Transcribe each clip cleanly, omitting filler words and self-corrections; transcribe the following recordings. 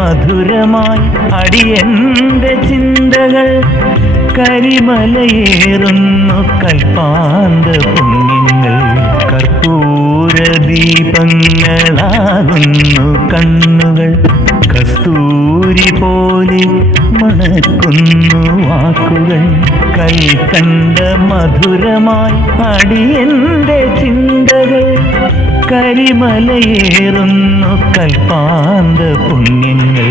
മധുരമായി അടിയന്റെ ചിന്തകൾ കരിമലയേറുന്നു കൽപ്പാന്ത പുണ്യങ്ങൾ കർപ്പൂര ദീപങ്ങളാകുന്നു കണ്ണുകൾ കസ്തൂരി പോലെ മണക്കുന്നു വാക്കുകൾ കൽക്കണ്ട മധുരമായി അടിയന്റെ ചിന്തകൾ കരിമലയേറുന്നു കൽപ്പാന്ത പുണ്യങ്ങൾ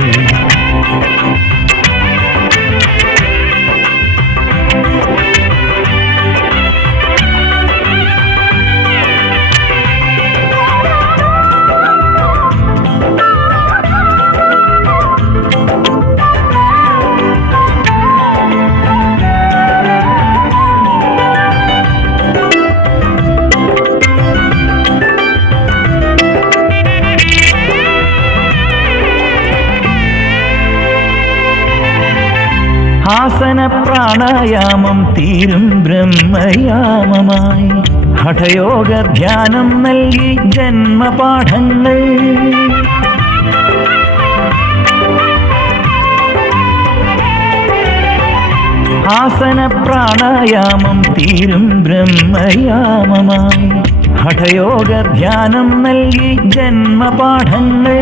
ആസന പ്രാണായാമം തീരും ബ്രഹ്മയാമമായി ഹഠയോഗ ധ്യാനം നൽകി ജന്മപാഠങ്ങൾ ആസന പ്രാണായാമം തീരും ബ്രഹ്മയാമമായി ഹഠയോഗ ധ്യാനം നൽകി ജന്മപാഠങ്ങൾ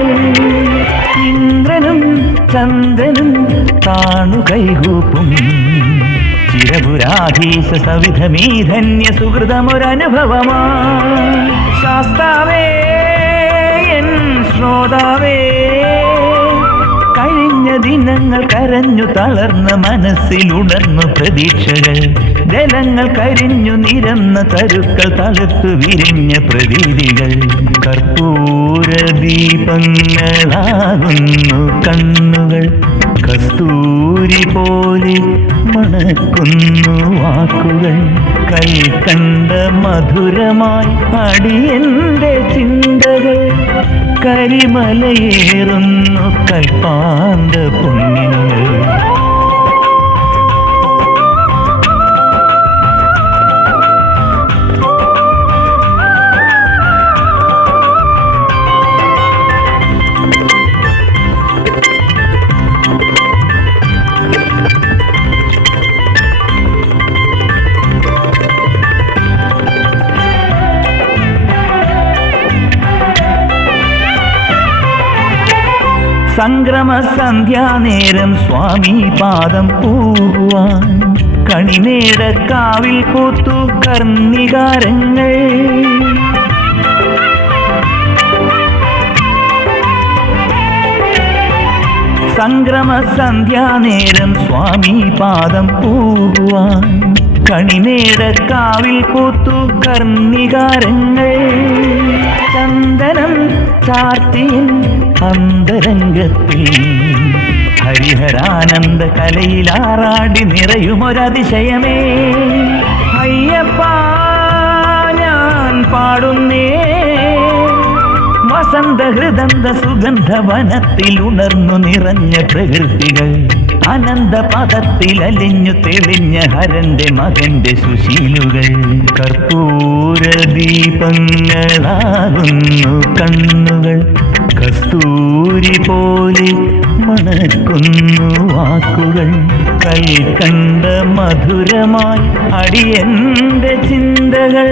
ഇന്ദ്രനും ചന്ദ്രനും താണു കൈകൂപ്പും ചിരപുരാധീശ സവിധമീ ധന്യ സുഹൃതമൊരനുഭവമാ ശാസ്താവേ എൻ ശ്രോതാവേ കഴിഞ്ഞ ദിനങ്ങൾ കരഞ്ഞു തളർന്ന മനസ്സിലുണർന്നു പ്രതീക്ഷകൾ ജലങ്ങൾ കരിഞ്ഞു നിരന്ന തരുക്കൾ തളുത്തു വിരിഞ്ഞ പ്രതീതികൾ കർപ്പൂര ദീപങ്ങളാകുന്നു കണ്ണുകൾ കസ്തൂരി പോലെ മണക്കുന്നു വാക്കുകൾ കൽക്കണ്ട മധുരമായി അടിയന്റെ ചിന്തകൾ കരിമലയേറുന്നു കൽപ്പാന്ത പുണ്യങ്ങൾ സംക്രമ സന്ധ്യാനേരം സ്വാമി പാദം പൂവാൻ കണിമേടക്കാവിൽ പൂത്തു കർണികാരങ്ങൾ സംക്രമ സന്ധ്യാനേരം സ്വാമി പാദം പൂവാൻ കണിമേടക്കാവിൽ പൂത്തു കർണികാരങ്ങൾ ചന്ദനം ചാർത്തിയൻ അന്തരംഗത്തിൽ ഹരിഹരാനന്ദ കലയിലാറാടി നിറയുമൊരതിശയമേ അയ്യപ്പ ഞാൻ പാടുന്നേ വസന്ത ഹൃദന്ത സുഗന്ധ വനത്തിൽ ഉണർന്നു നിറഞ്ഞ പ്രകൃതികൾ അനന്ത പദത്തിൽ അലിഞ്ഞു തെളിഞ്ഞ ഹരന്റെ മകന്റെ സുശീലുകൾ കർപ്പൂര ദീപങ്ങളാകുന്നു കണ്ണുകൾ കസ്തൂരി പോലെ മണക്കുന്നു വാക്കുകൾ കൽക്കണ്ട മധുരമായി അടിയന്റെ ചിന്തകൾ